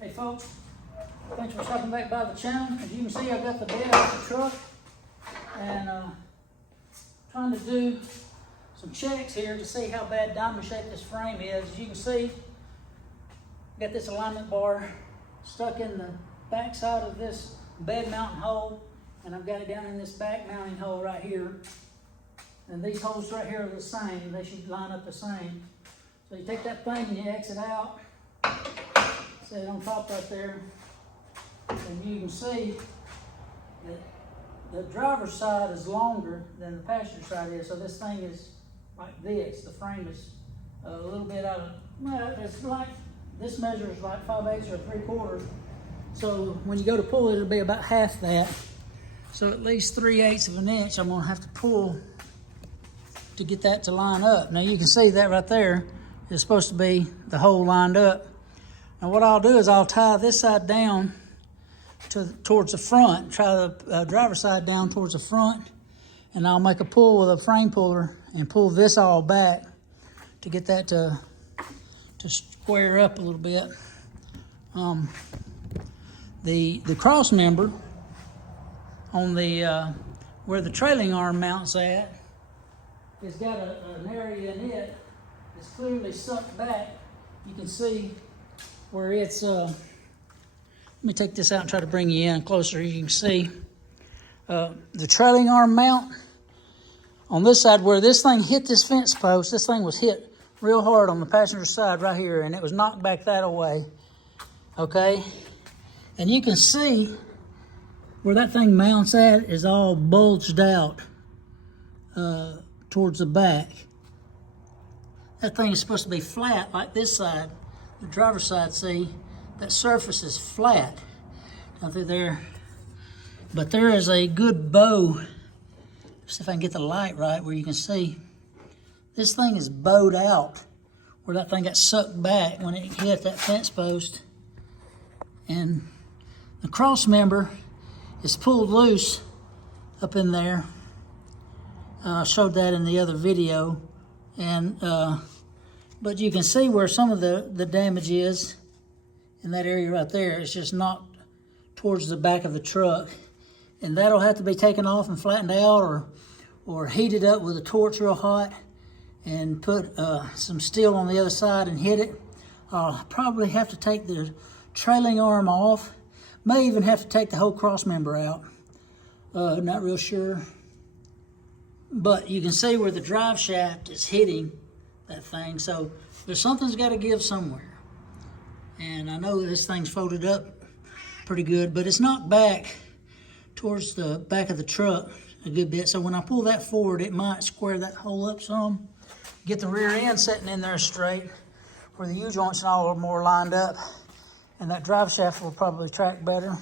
Hey folks, thanks for stopping back by the channel. As you can see, I got the bed off the truck and trying to do some checks here to see how bad diamond shaped this frame is. As you can see, got this alignment bar stuck in the back side of this bed mounting hole, and I've got it down in this back mounting hole right here. And these holes right here are the same. They should line up the same. So you take that thing and you exit out. Set it on top right there, and you can see that the driver's side is longer than the passenger side is. So this thing is like this. The frame is a little bit out of, well, it's like, this measures like 5/8 or 3/4. So when you go to pull it, it'll be about half that. So at least 3/8 of an inch I'm gonna have to pull to get that to line up. Now you can see that right there is supposed to be the hole lined up. Now what I'll do is I'll tie this side down towards the front, try the driver's side down towards the front, and I'll make a pull with a frame puller and pull this all back to get that to square up a little bit. The cross member on the where the trailing arm mounts at, it's got an area in it that's clearly sucked back. You can see where it's, let me take this out and try to bring you in closer. You can see the trailing arm mount on this side where this thing hit this fence post. This thing was hit real hard on the passenger side right here, and it was knocked back that away, okay? And you can see where that thing mounts at is all bulged out towards the back. That thing is supposed to be flat like this side. The driver's side, see, that surface is flat down through there. But there is a good bow. See if I can get the light right where you can see. This thing is bowed out where that thing got sucked back when it hit that fence post. And the cross member is pulled loose up in there. I showed that in the other video. And but you can see where some of the damage is in that area right there. It's just knocked towards the back of the truck. And that'll have to be taken off and flattened out or heated up with a torch real hot and put some steel on the other side and hit it. I'll probably have to take the trailing arm off. May even have to take the whole cross member out. Not real sure. But you can see where the drive shaft is hitting that thing. So there's something's got to give somewhere. And I know this thing's folded up pretty good, but it's knocked back towards the back of the truck a good bit. So when I pull that forward, it might square that hole up some. Get the rear end sitting in there straight where the U-joints and all are more lined up. And that drive shaft will probably track better.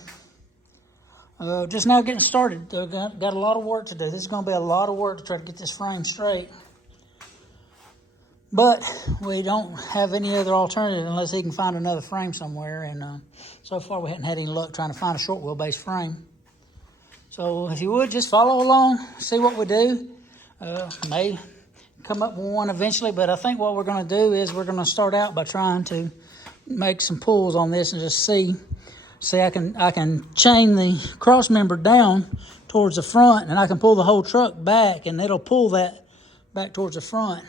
Just now getting started. Got a lot of work to do. This is going to be a lot of work to try to get this frame straight. But we don't have any other alternative unless he can find another frame somewhere. And so far we haven't had any luck trying to find a short wheelbase frame. So if you would, just follow along, see what we do. May come up with one eventually, but I think what we're going to do is we're going to start out by trying to make some pulls on this and just see I can chain the cross member down towards the front, and I can pull the whole truck back, and it'll pull that back towards the front.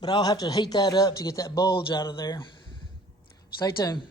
But I'll have to heat that up to get that bulge out of there. Stay tuned.